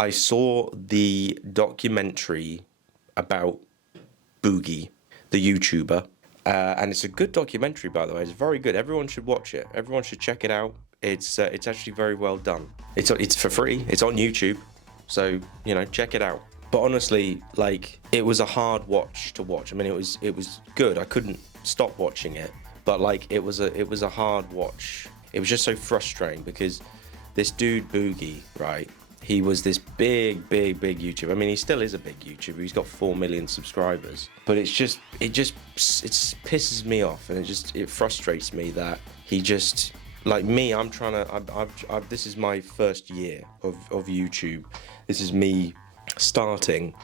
I saw the documentary about Boogie, the YouTuber, and it's a good documentary, by the way. It's very good. Everyone should watch it. Everyone should check it out. It's actually very well done. It's for free. It's on YouTube, so you know, check it out. But honestly, like, it was a hard watch to watch. I mean, it was good. I couldn't stop watching it, but like, it was a hard watch. It was just so frustrating because this dude Boogie, right? He was this big YouTuber. I mean, he still is a big YouTuber. He's got 4 million subscribers. But it pisses me off, and it frustrates me that he just, like me, I'm trying to, this is my first year of YouTube. This is me starting,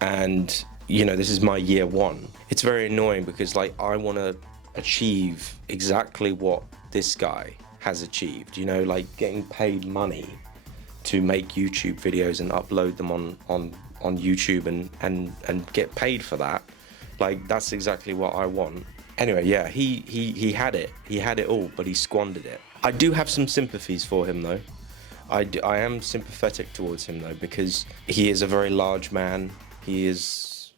and you know, this is my year one. It's very annoying because like, I want to achieve exactly what this guy has achieved, you know, like getting paid money to make YouTube videos and upload them on YouTube and get paid for that. Like, that's exactly what I want. Anyway, yeah, he had it all, but he squandered it. I do have some sympathies for him though. I am sympathetic towards him though, because he is a very large man. He is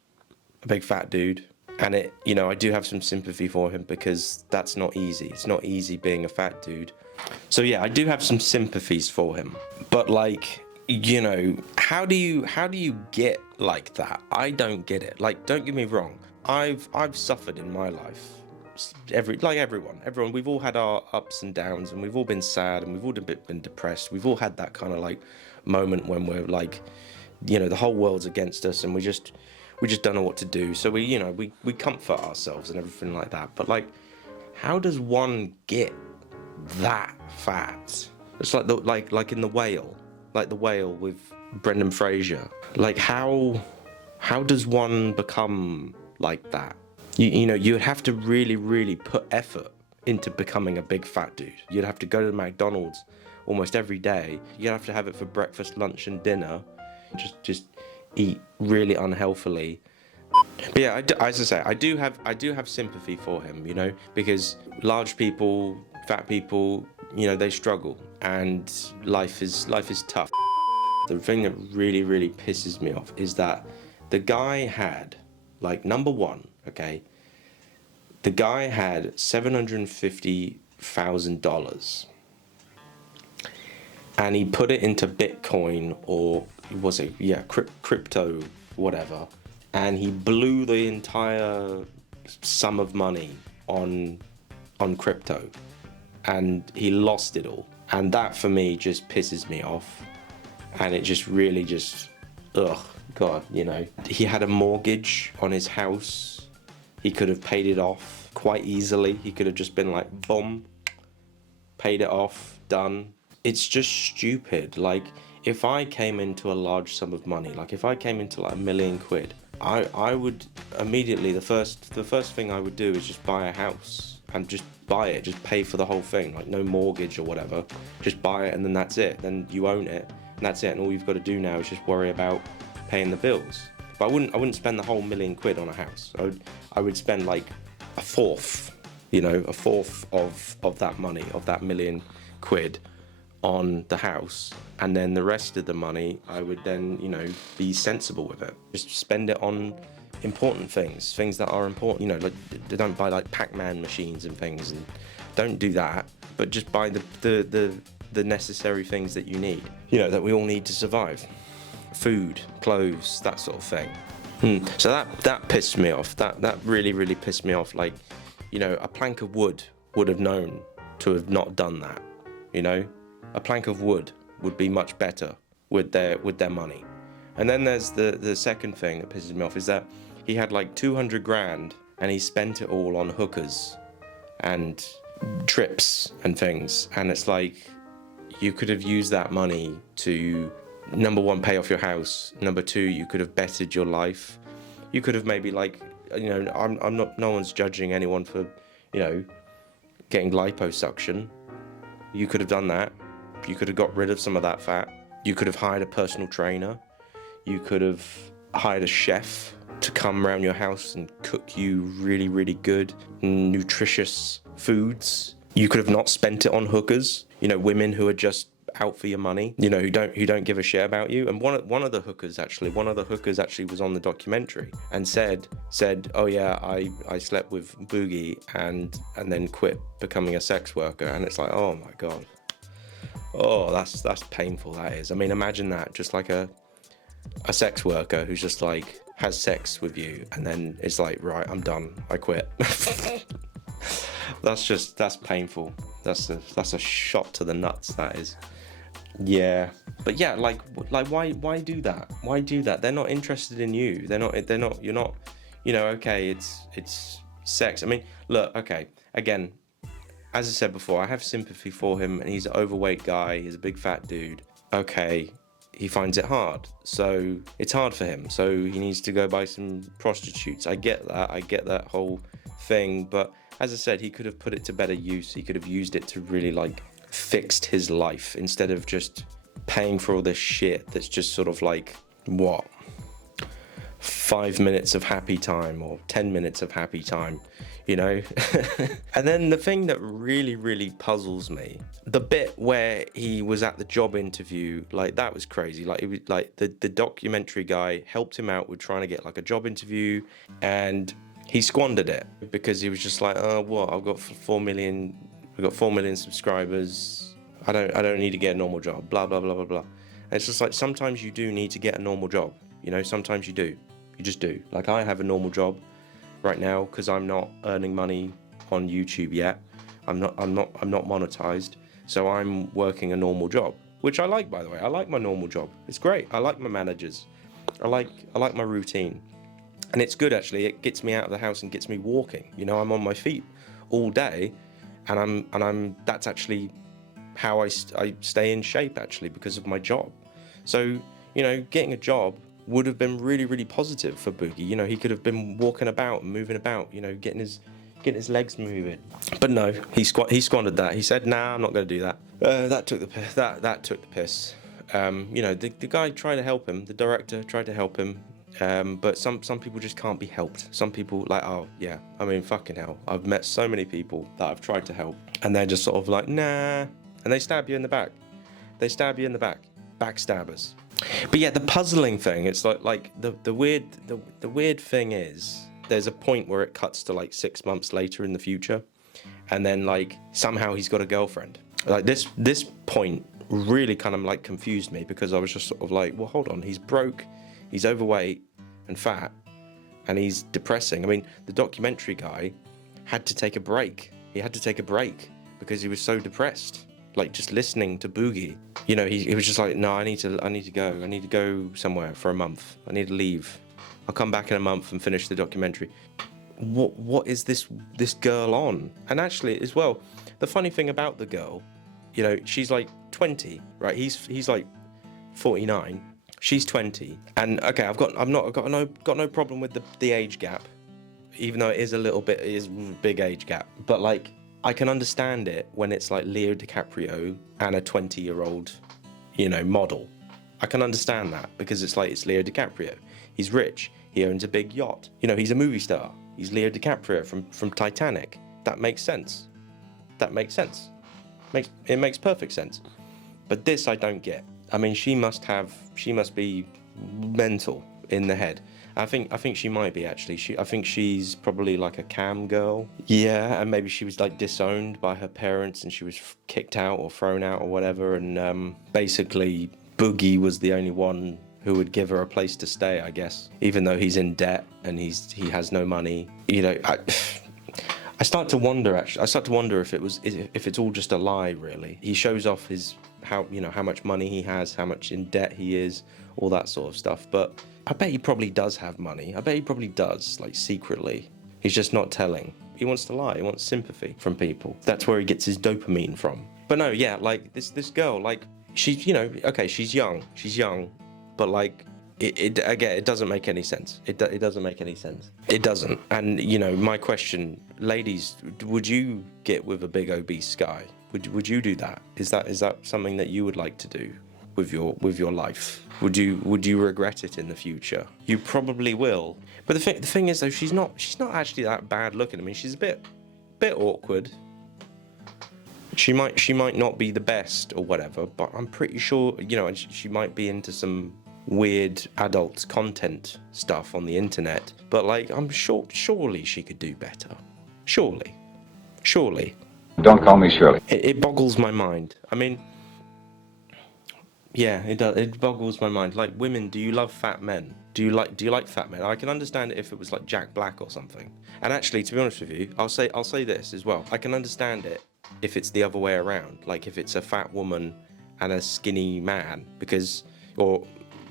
a big fat dude, and you know, I do have some sympathy for him because that's not easy. It's not easy being a fat dude. So yeah, I do have some sympathies for him. But like, you know, how do you get like that? I don't get it. Like, don't get me wrong. I've suffered in my life. Everyone, we've all had our ups and downs, and we've all been sad, and we've all been depressed. We've all had that kind of like moment when we're like, you know, the whole world's against us, and we just don't know what to do. So we comfort ourselves and everything like that. But like, how does one get that fat? It's like in the Whale, like the Whale with Brendan Fraser. Like, how does one become like that? You know, you'd have to really put effort into becoming a big fat dude. You'd have to go to McDonald's almost every day. You'd have to have it for breakfast, lunch, and dinner. Just eat really unhealthily. But yeah, as I say, I do have sympathy for him, you know, because large people, fat people, you know, they struggle, and life is tough. The thing that really pisses me off is that the guy had, like, number one, okay, the guy had $750,000, and he put it into Bitcoin, or was it, yeah, crypto, whatever, and he blew the entire sum of money on crypto, and he lost it all. And that for me just pisses me off, and it just really ugh, God, you know. He had a mortgage on his house. He could have paid it off quite easily. He could have just been like, boom, paid it off, done. It's just stupid. Like, if I came into a large sum of money, like if I came into like £1 million, I would immediately, the first thing I would do is just buy a house and just buy it, just pay for the whole thing, like no mortgage or whatever, just buy it, and then that's it. Then you own it, and that's it, and all you've got to do now is just worry about paying the bills. But I wouldn't spend the whole £1 million on a house. I would spend like a fourth, you know, a fourth of that money, of that £1 million on the house, and then the rest of the money I would then, you know, be sensible with it. Just spend it on important things that are important, you know, like don't buy like Pac-Man machines and things, and don't do that, but just buy the necessary things that you need, you know, that we all need to survive. Food, clothes, that sort of thing. So that pissed me off. That really pissed me off. Like, you know, a plank of wood would have known to have not done that, you know. A plank of wood would be much better with their money. And then there's the second thing that pisses me off, is that he had like 200 grand and he spent it all on hookers and trips and things. And it's like, you could have used that money to, number one, pay off your house. Number two, you could have bettered your life. You could have maybe, like, you know, I'm not, no one's judging anyone for, you know, getting liposuction. You could have done that. You could have got rid of some of that fat. You could have hired a personal trainer. You could have hired a chef to come around your house and cook you really good, nutritious foods. You could have not spent it on hookers, you know, women who are just out for your money, you know, who don't give a shit about you. And one of the hookers actually was on the documentary and said, oh yeah, I slept with Boogie and then quit becoming a sex worker. And it's like, oh my god, oh, that's painful, that is. I mean, imagine that, just like a sex worker who's just like has sex with you and then it's like, right, I'm done, I quit. That's painful. That's a shot to the nuts, that is. Yeah, but yeah, like why do that? Why do that? They're not interested in you. They're not. You're not. You know. Okay, it's sex. I mean, look. Okay, again, as I said before, I have sympathy for him, and he's an overweight guy. He's a big fat dude. Okay, he finds it hard. So it's hard for him. So he needs to go buy some prostitutes. I get that. I get that whole thing. But as I said, he could have put it to better use. He could have used it to really like fixed his life instead of just paying for all this shit that's just sort of like, what, 5 minutes of happy time or 10 minutes of happy time, you know. And then the thing that really puzzles me, the bit where he was at the job interview, like that was crazy. Like it was like the documentary guy helped him out with trying to get like a job interview, and he squandered it because he was just like, oh, what, I've got 4 million subscribers. I don't need to get a normal job. Blah blah blah blah blah. And it's just like, sometimes you do need to get a normal job. You know, sometimes you do. You just do. Like, I have a normal job right now because I'm not earning money on YouTube yet. I'm not monetized. So I'm working a normal job, which I like, by the way. I like my normal job. It's great. I like my managers. I like my routine. And it's good, actually. It gets me out of the house and gets me walking. You know, I'm on my feet all day. And I'm that's actually how I stay in shape, actually, because of my job. So, you know, getting a job would have been really positive for Boogie. You know, he could have been walking about and moving about, you know, getting his legs moving. But no, he squandered that. He said, nah, I'm not going to do that. That took the piss. That took the piss. You know, the guy tried to help him. The director tried to help him. But some people just can't be helped. Some people, like, oh yeah, I mean, fucking hell, I've met so many people that I've tried to help and they're just sort of like, nah, and they stab you in the back. Backstabbers. But yeah, the puzzling thing, it's like the weird thing is, there's a point where it cuts to like 6 months later in the future, and then like somehow he's got a girlfriend. Like this point really kind of like confused me, because I was just sort of like, well, hold on, he's broke, he's overweight and fat, and he's depressing. I mean, the documentary guy had to take a break. He had to take a break because he was so depressed. Like, just listening to Boogie, you know, he was just like, no, I need to go. I need to go somewhere for a month. I need to leave. I'll come back in a month and finish the documentary. What is this girl on? And actually, as well, the funny thing about the girl, you know, she's like 20, right? He's like 49. She's 20, and okay, I've got no problem with the age gap, even though it is a big age gap. But like, I can understand it when it's like Leo DiCaprio and a 20-year-old, you know, model. I can understand that because it's Leo DiCaprio. He's rich. He owns a big yacht. You know, he's a movie star. He's Leo DiCaprio from Titanic. That makes sense. It makes perfect sense. But this I don't get. I mean, she must be mental in the head. I think she might be, actually. I think she's probably like a cam girl. Yeah, and maybe she was like disowned by her parents and she was kicked out or thrown out or whatever, and basically Boogie was the only one who would give her a place to stay, I guess. Even though he's in debt and he has no money. You know, I start to wonder, actually. I start to wonder if it's all just a lie, really. He shows off how much money he has, how much in debt he is, all that sort of stuff. But I bet he probably does have money. I bet he probably does, like, secretly. He's just not telling. He wants to lie. He wants sympathy from people. That's where he gets his dopamine from. But no, yeah, like, this girl, like, she's, you know, okay, she's young, but like, it doesn't make any sense. It doesn't make any sense. It doesn't. And, you know, my question, ladies, would you get with a big obese guy? Would you do that? Is that something that you would like to do with your life? Would you regret it in the future? You probably will. But the thing is, though, she's not actually that bad looking. I mean, she's a bit awkward. She might not be the best or whatever, but I'm pretty sure, you know, she might be into some weird adult content stuff on the internet. But like, I'm sure, surely she could do better. Surely. Don't call me Shirley. It boggles my mind. I mean, yeah, it does. It boggles my mind. Like, women, do you love fat men? Do you like fat men? I can understand it if it was like Jack Black or something. And actually, to be honest with you, I'll say this as well. I can understand it if it's the other way around. Like if it's a fat woman and a skinny man, or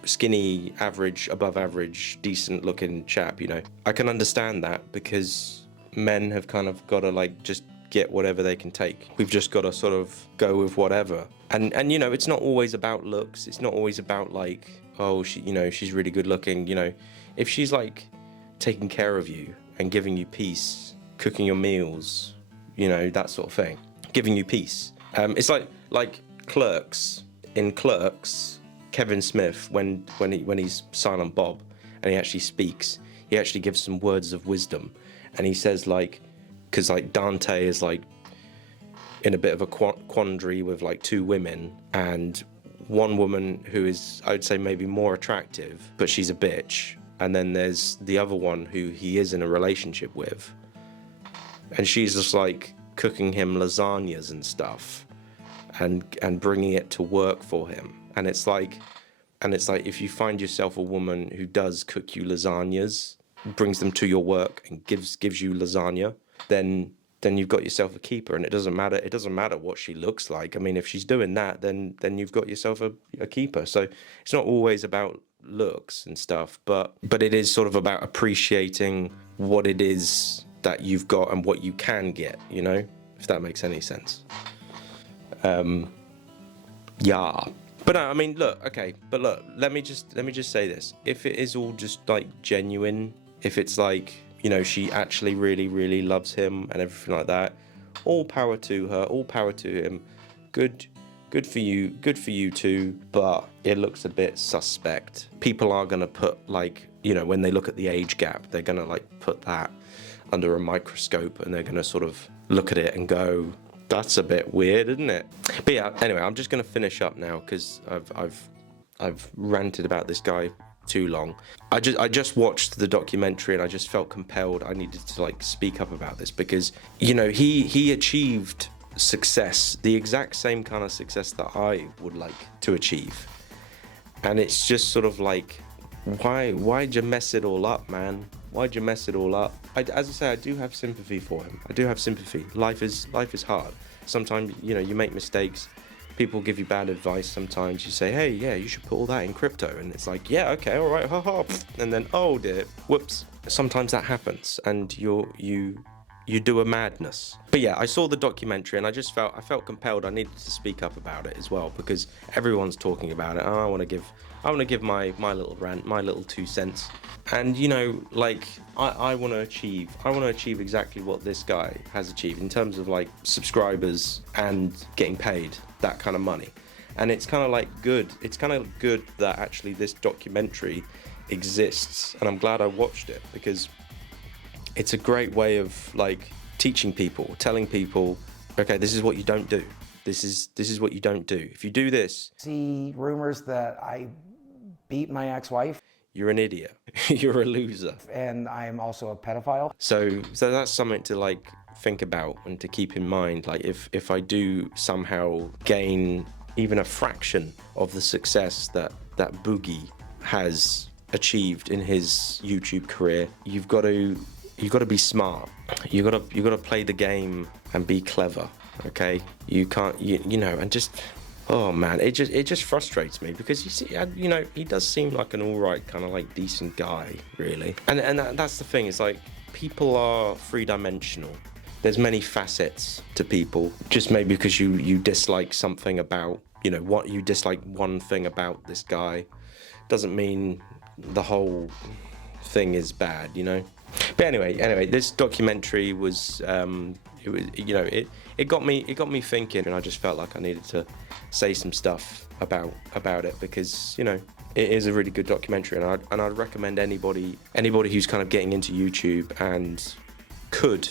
skinny, average, above average, decent looking chap, you know. I can understand that because men have kind of got to like just get whatever they can take. We've just got to sort of go with whatever. And you know, it's not always about looks. It's not always about like, oh, she's really good looking. You know, if she's like taking care of you and giving you peace, cooking your meals, you know, that sort of thing, giving you peace. It's like Clerks. In Clerks, Kevin Smith, when he's Silent Bob and he actually speaks, he actually gives some words of wisdom, and he says like, because like Dante is like in a bit of a quandary with like two women, and one woman who is, I would say, maybe more attractive, but she's a bitch, and then there's the other one who he is in a relationship with, and she's just like cooking him lasagnas and stuff, and bringing it to work for him, and it's like if you find yourself a woman who does cook you lasagnas, brings them to your work and gives you lasagna, then you've got yourself a keeper. And it doesn't matter what she looks like. I mean, if she's doing that, then you've got yourself a keeper. So it's not always about looks and stuff, but it is sort of about appreciating what it is that you've got and what you can get, you know, if that makes any sense. Yeah. But no, I mean, look, let me just say this. If it is all just like genuine, if it's like, you know, she actually really, really loves him and everything like that, all power to her, all power to him. Good for you too, but it looks a bit suspect. People are gonna put, like, you know, when they look at the age gap, they're gonna like put that under a microscope and they're gonna sort of look at it and go, that's a bit weird, isn't it? But yeah, anyway, I'm just gonna finish up now because I've ranted about this guy too long. I just watched the documentary and I just felt compelled. I needed to like speak up about this because, you know, he achieved success, the exact same kind of success that I would like to achieve, and it's just sort of like, why'd you mess it all up, man? Why'd you mess it all up? As I say, I do have sympathy for him. I do have sympathy. Life is hard. Sometimes, you know, you make mistakes. People give you bad advice. Sometimes you say, hey, yeah, you should put all that in crypto. And it's like, yeah, okay, all right, haha. And then, oh dear, whoops. Sometimes that happens and you do a madness. But yeah, I saw the documentary and I felt compelled. I needed to speak up about it as well because everyone's talking about it. And I want to give my little rant, my little 2 cents. And, you know, like, I want to achieve exactly what this guy has achieved in terms of like subscribers and getting paid that kind of money. And it's kind of like good. It's kind of good that actually this documentary exists, and I'm glad I watched it because it's a great way of like teaching people, telling people, okay, this is what you don't do. This is what you don't do. If you do this, see rumors that I beat my ex-wife. You're an idiot. You're a loser. And I'm also a pedophile. So that's something to like think about and to keep in mind. Like if I do somehow gain even a fraction of the success that Boogie has achieved in his YouTube career, you've got to be smart. You got to play the game and be clever. Okay, you can't you know, and just, oh man, it just frustrates me because you see, you know, he does seem like an all right kind of like decent guy, really. And that's the thing. It's like people are 3-dimensional. There's many facets to people. Just maybe because you dislike something about, you know, what you dislike one thing about this guy doesn't mean the whole thing is bad, you know. But anyway, this documentary was, it was, you know, it got me thinking, and I just felt like I needed to say some stuff about it because, you know, it is a really good documentary, and I'd recommend anybody who's kind of getting into YouTube and could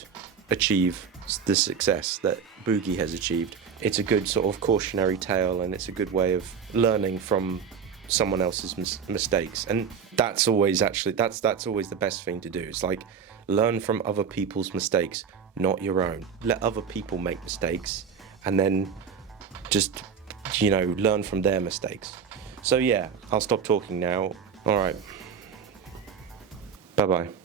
achieve the success that Boogie has achieved, it's a good sort of cautionary tale, and it's a good way of learning from someone else's mistakes. And that's always that's always the best thing to do. It's like, learn from other people's mistakes, not your own. Let other people make mistakes, and then just, you know, learn from their mistakes. So yeah, I'll stop talking now. All right. Bye-bye.